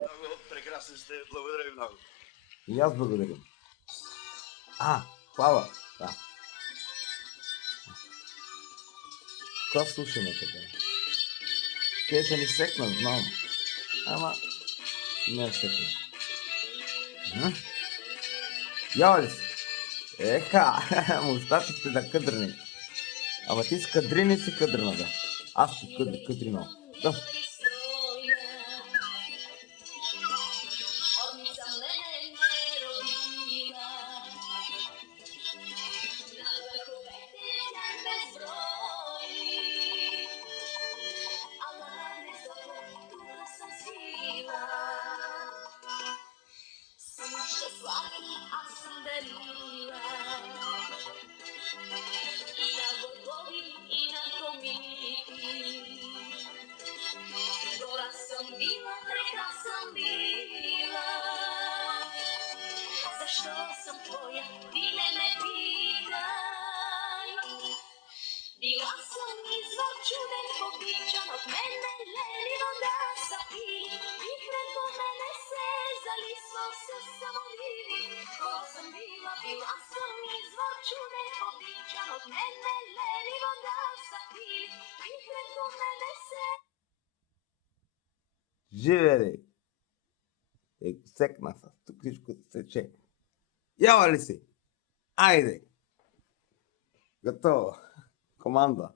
Много прекрасни сте, благодаря ви много. И јас благодарам. Хвала. Да. Која слушаме така? Ке се ни секна, знам. Ама, не секна. Јао ли си? Мустачите да кадрни. Ама ти си кадрини си кадрна, да. Аз си кадрина. Да. Zašto sam tvoja, ti ne pitaj. Bila sam izvor čuden popićan od mene lenivo da sapili. Vihre po mene se, zalisno se samo divi. Ko sam bila sam izvor čuden popićan od mene lenivo da sapili. Vihre po mene se. Живели! Секна се, тук всичко сече. Јава ли си? Ајде! Готово. Команда.